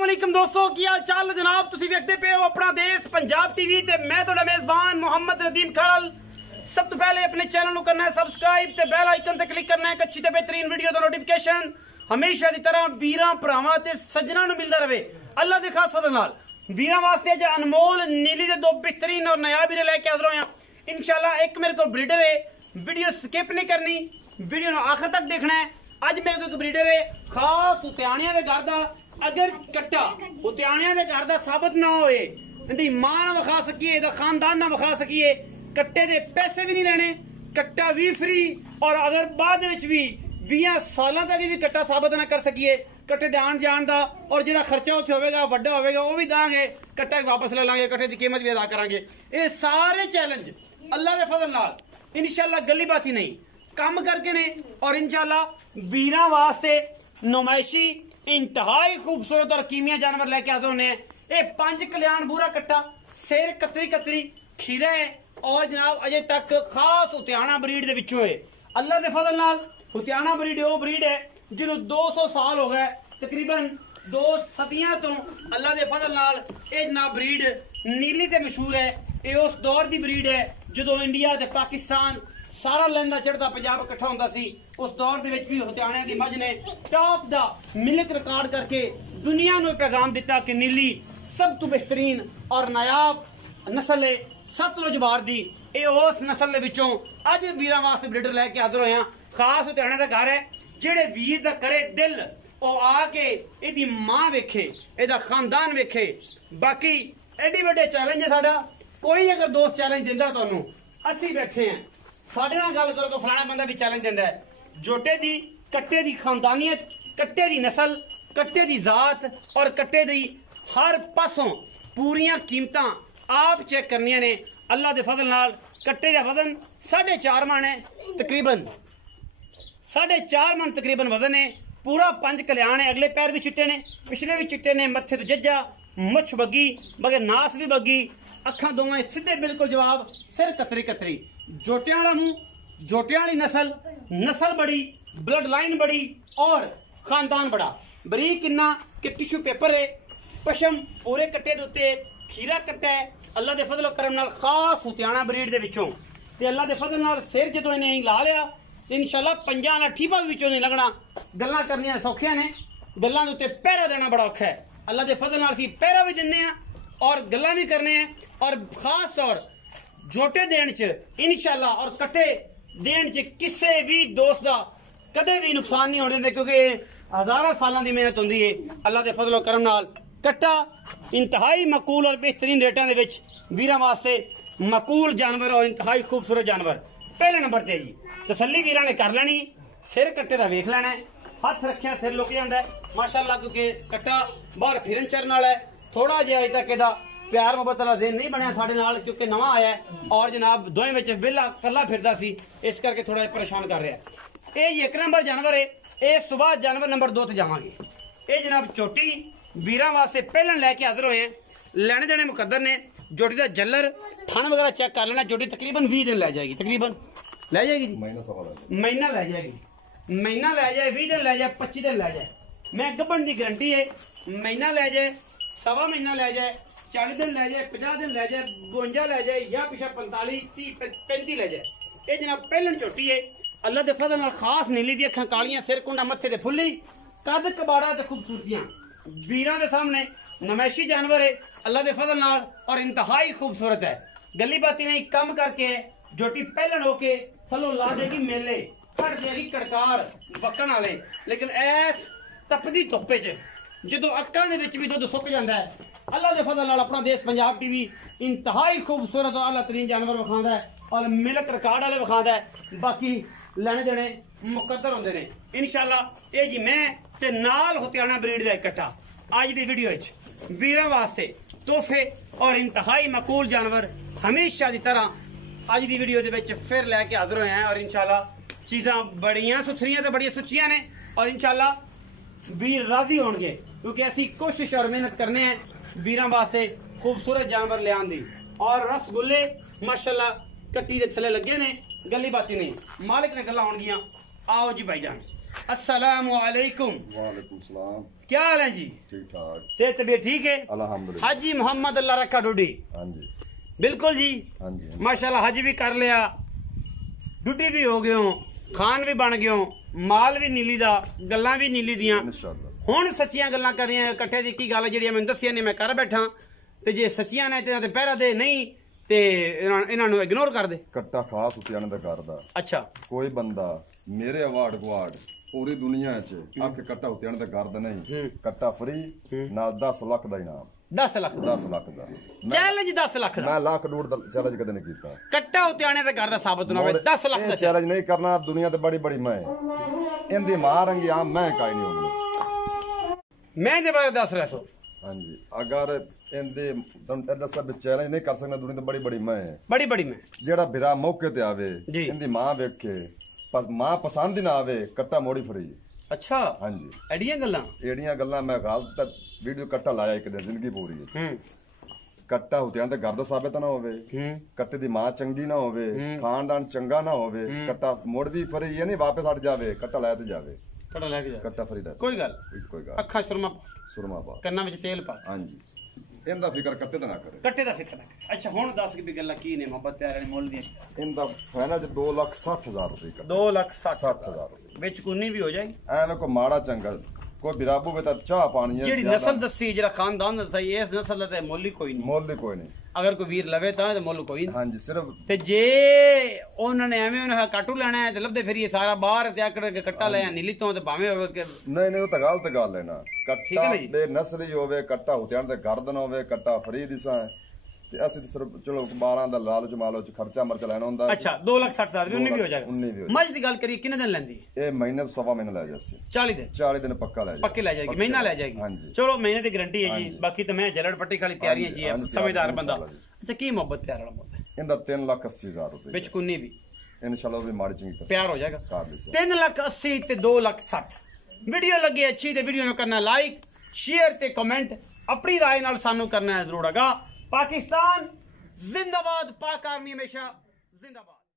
अस्सलामुअलैकुम दोस्तों, की हाल चाल जनाब। तुसी वेखदे पे हो अपना देश पंजाब टीवी ते मैं तुहाडा मेजबान मोहम्मद नदीम खाल। सब तो पहले अपने चैनल को करना है सबसक्राइब ते बेल आइकन ते क्लिक करना है एक अच्छी ते बेहतरीन वीडियो दा नोटिफिकेशन हमेशा की तरह वीरां भरावां ते सज्जनां नूं मिलदा रहे अल्लाह दे खास फजल नाल। वीरां वास्ते अज अनमोल नीली दे दो बेहतरीन और नायाब हीरे लैके हाज़र होए हां इंशाल्लाह। एक मेरे को ब्रीडर है, वीडियो स्किप नहीं करनी, वीडियो नूं आखिर तक देखना है। अज मेरे को एक ब्रीडर है खास उतियाणियां दे घर दा। अगर कट्टा उतियाणियां दे घर दा साबित ना होए, इहदी मां ना विखा सकीए, इहदा खानदान ना विखा सकीए, कट्टे दे पैसे भी नहीं लेने, कट्टा भी फ्री। और अगर बाद विच भी 20 सालों तक भी कट्टा साबित ना कर सकीए, कट्टे दे आण जाण दा और जिहड़ा खर्चा उत्थे होवेगा वड्डा होवेगा वो भी दांगे, कट्टा वापस ले लांगे, कट्टे दी कीमत भी अदा करांगे। ये सारे चैलेंज अल्लाह दे फजल नाल इंशाल्लाह गली बाती नहीं काम करके ने। और इंशाल्लाह वीरां वास्ते नुमाइशी इंतहाई खूबसूरत और कीमिया जानवर लेके हाज़िर होने हैं। ये 5 कल्याण बूरा कट्टा, सिर कतरी कतरी खीरा है और जनाब अजे तक खास उतियाणा ब्रीड दे विचों है। अल्लाह दे फजल नाल उतियाणा ब्रीड वो ब्रीड है जिन्हों 200 साल हो गए, तकरीबन 2 सदियां तो अल्लाह दे फजल नाल ये जनाब ब्रीड नीली ते मशहूर है। ये उस दौर की ब्रीड है जो इंडिया ते पाकिस्तान सारा लैंदा चढ़ता पंजाब इकट्ठा होंदा सी। उस दौर दे विच भी हथियाणियां दी मझ ने टॉप दा मिल्क रिकॉर्ड करके दुनिया नूं पैगाम दिता कि नीली सब तो बेहतरीन और नायाब नस्ल है सतलुज वार दी। ये उस नस्ल दे विचों अज वीरां वास्ते ब्रीडर लैके हाज़र होए हां। खास हथियाणियां दा घर है जेड़े वीर दा करे दिल ओ आके इहदी मां वेखे, इहदा खानदान वेखे। बाकी एडी वड्डे चैलेंज है साडा। कोई अगर दोस्त चैलेंज दिंदा तुहानूं, असीं बैठे हैं, साडे नाल गल करो तो फलाना बंदा भी चैलेंज दिंदा है। जोटे दी कट्टे दी खानदानियत, कट्टे दी नस्ल, कट्टे दी जात और कट्टे दी हर पासों पूरियां कीमतां आप चेक करनियां ने। अल्लाह दे फजल नाल कट्टे दा वजन 4.5 मन है, तकरीबन 4.5 मन तकरीबन वजन है। पूरा 5 कल्याण है, अगले पैर भी चिट्टे ने, पिछले भी चिट्टे ने, मत्थे ते जज्जा, मुछ बग्गी मगर नास भी बग्गी, अखां दोवें सीधे बिल्कुल जवाब, सिर कतरी कतरी, जोटियां वाला मुंह, जोटियां वाली नस्ल बड़ी, ब्लड लाइन बड़ी और खानदान बड़ा। बरीक किन्ना कि टिश्यू पेपर है, पशम पूरे कट्टे दे उत्ते, खीरा कट्टा है। अल्लाह दे फजल करम नाल खास हुतियाणा ब्रीड दे विचों ते अल्लाह दे फजल नाल सिर जदों इन्हें ला लिया इंशाल्लाह पंजां दा ठीपा भी विचों नहीं लगना। गल्लां करनियां सौखियां ने, गल्लां दे उत्ते पहरा देना बड़ा औखा है। अल्लाह दे फजल नाल असीं पहरा भी दिन्ने आ और गल्लां भी करने हैं। और खास तौर जोटे देने च इंशाल्लाह और कट्टे देने च किसी भी दोस्त का कदे भी नुकसान नहीं होने देंदे, क्योंकि हज़ारों सालों की मेहनत होंदी है। अल्लाह दे फजल करम नाल कट्टा इंतहाई मकूल और बेहतरीन रेटां दे विच वीरां वास्ते मकूल जानवर और इंतहाई खूबसूरत जानवर पहले नंबर ते जी। तसल्ली वीरां ने कर लेनी, सिर कट्टे दा वेख लेना है, हथ रखिया सिर लुक जांदा है माशाअल्लाह, क्योंकि कट्टा बाहर फिरन चरन वाला है। थोड़ा जिहा अजे तक इहदा प्यार मुहब्बत वाला दिन नहीं बनया साडे नाल, क्योंकि नवा आया है और जनाब दोवें विच वेला कल्ला फिरदा सी, इस करके थोड़ा परेशान कर रहा है। ये 1 नंबर जानवर है। इस तो बाद जानवर नंबर 2 ते जावांगे। ये जनाब चोटी वीरां वास्ते पहलन लैके हाज़र होए हैं। लैने देने मुकद्दर ने। जोटी का जल्लर थन वगैरह चेक कर लेना। जोटी तकरीबन 20 दिन लै जाएगी, तकरीबन लै जाएगी जी, महीना लै जाएगी, महीना लै जाए, 20 दिन लै जाए, 25 दिन लै जाए। मैं गब्बन की गारंटी है, महीना लै जाए, सवा महीना लै जाए, 40 दिन लै जाए, 50 दिन लै जाए, 52 लै जाए या पिछा 45, 30, 35 लै जाए। ये जनाब पहलन चोटी है। अल्लाह दे फजल नाल खास नीली दी अखां कालियां, सिर कुंडा, मत्थे ते फुल्ली, कद कबाड़ा ते खूबसूरतियां वीरां दे सामने नमैशी जानवर है अल्लाह दे फजल नाल और इंतहाई खूबसूरत है। गली बाती नहीं कम करके जोटी पहलन होके थलों ला देगी मेले, कट देगी कड़कार बकन वाले। लेकिन ऐस तपदी धुप्पे च जो अक्कां दे विच भी दुध सुक जाता है, अल्लाह दे फजल नाल अपना देश पंजाब टीवी इंतहाई खूबसूरत और आला तरीन जानवर विखांदा है और मिल्क रिकॉर्ड वाले विखांदा है। बाकी लैने देने मुकद्दर होंदे ने इंशाल्लाह। ये जी मैं ते नाल हुतियाणा ब्रीड दा इकट्ठा अज दी वीडियो विच वीरां वास्ते तोहफे और इंतहाई मकूल जानवर हमेशा की तरह अज दी वीडियो दे विच फिर लैके हाज़र होए हैं। और इंशाल्लाह चीज़ां बड़ियां सुथरियां ते बड़ियां सुचियां ने और इंशाल्लाह वीर राजी होणगे, क्योंकि असी कोशिश और मेहनत करने हैं वीरां वास्ते खूबसूरत जानवर लियान दी। और रसगुल्ले माशाल्लाह कट्टी दे थले लगे ने, गली बाती नहीं, मालिक ने गल्लां होणगियां। आओ जी भाईजान। अस्सलामु अलैकुम। वालेकुम सलाम। क्या हाल है जी? ठीक ठाक। सेहत तबीयत ठीक है? अल्हम्दुलिल्लाह। हाजी मोहम्मद अल्लाह रखा डूडी। हाँ जी बिल्कुल जी। हाँ जी माशाल्लाह हज भी कर लिया, डूडी भी हो गए हो, खान भी बन गए हो, माल भी नीली दा, गल्लां भी नीली दियां। इंशाअल्लाह हुण सच्चियां गल्लां करनियां। इकट्ठे दी की गल जेहड़ी मैनूं दस्सियां ने मैं कर बैठा, ते जे सच्चियां ने ते इन्हां ते पहरा दे, नहीं ते इन्हां नूं इग्नोर कर दे। कट्टा खास उतियाने दा करदा अच्छा कोई बंदा मेरे अवार्ड गवार्ड पूरी दुनिया च आके कट्टा उतियाने दा करदा नहीं। कट्टा फ्री नाल 10 लाख दा इनाम। 10 लाख 10 लाख दा चैलेंज, 10 लाख दा। मैं लाख डूड दा चैलेंज कदे नहीं कीता। कट्टा उतियाने दा करदा साबित ना होवे। 10 लाख दा चैलेंज नहीं करना। दुनिया ते बड़ी बड़ी मैं इंदी मां रंगी आम मैं काई नहीं होगी। मैं दे बारे दस रहा सो। हाँ जी अगर इंदे दसा चैलेंज नहीं कर सकना दुनिया ते बड़ी बड़ी मैं बड़ी बड़ी मैं जेड़ा बिरा मौके ते आवे जी। इंदी मां वेखे मां पसंद ही ना आवे कट्टा मोड़ी फ्री। अच्छा हाँ जी एडियां गल्लां एड़ियां गल्लां मैं गाल तक वीडियो कट्टा लाया एक दिन जिंदगी पूरी कट्टा हुतियां ते घर दा साबित ना होवे, कट्टे दी मां चंगी ना होवे, खानदान चंगा ना होवे, कट्टा मोड़दी फ्री ये नहीं वापस हट जावे, कट्टा लाया ते जावे। कट्टा लेके जा कट्टा फ्री दा कोई गल कोई गल अखा सुरमा पा कन्ना विच तेल पा। हाँ जी इंदा फिकर कट्टे दा ना करे। कट्टे दा फिक्र ना कर। अच्छा हुण दस कि गल्लां की ने मोहब्बत प्यारे ने मुल दी? इंदा फाइनल च 2,60,000 रुपए का 2,60,000 रुपए विच कुन्नी भी हो जाएगी। एवें को माड़ा चंगा कोई बिराबू में चाह पानी है जेड़ी नस्ल दसी जेड़ा खानदान दसी इस नस्ल दा मुल ही कोई नहीं। मोल कोई नहीं। अगर कोई वीर लवे तां ते मुल कोई नहीं। हाँ जी सिर्फ ते जे उन्होंने एवें उन्हें काटू लेना है ते लभदे फिरिए सारा बाहर ते आकड़ के कट्टा ले नीली तो ते भाਵੇਂ होवे कि नहीं वो तो गलत गल है ना। कट्टा बेनसली होवे, कट्टा हुतियान दे गर्दन होवे, कट्टा फ्री दिसा ते असि सिर्फ चलो 12 दा लालच मालच खर्चा मरचा लेना हुंदा। अच्छा 2,60,000 भी उन्नी भी हो जाएगा। उन्नी भी हो मज दी गल करिए कितने दिन लेंदी? ए महीने सवा महीने ले जासी। 40 दिन पक्का ले जाएगी। पक्की ले जाएगी, महीना ले जाएगी। हाँ जी चलो महीने की गारंटी है जी। बाकी तो मैं जलड़ पट्टी खाली तैयारियां जी समझदार बंदा। अच्छा की मोहब्बत प्यार वाला मुद्दा इंदा 3,80,000 रुपए विच कुन्नी भी इंशाल्लाह भी माड़ी चंगी प्यार हो जाएगा। 3,80,000 ते 2,60,000। वीडियो लगी अच्छी ते वीडियो नु करना लाइक शेयर ते कमेंट, अपनी राय नाल सानू करना है जरूर। पाकिस्तान जिंदाबाद, पाक आर्मी हमेशा जिंदाबाद।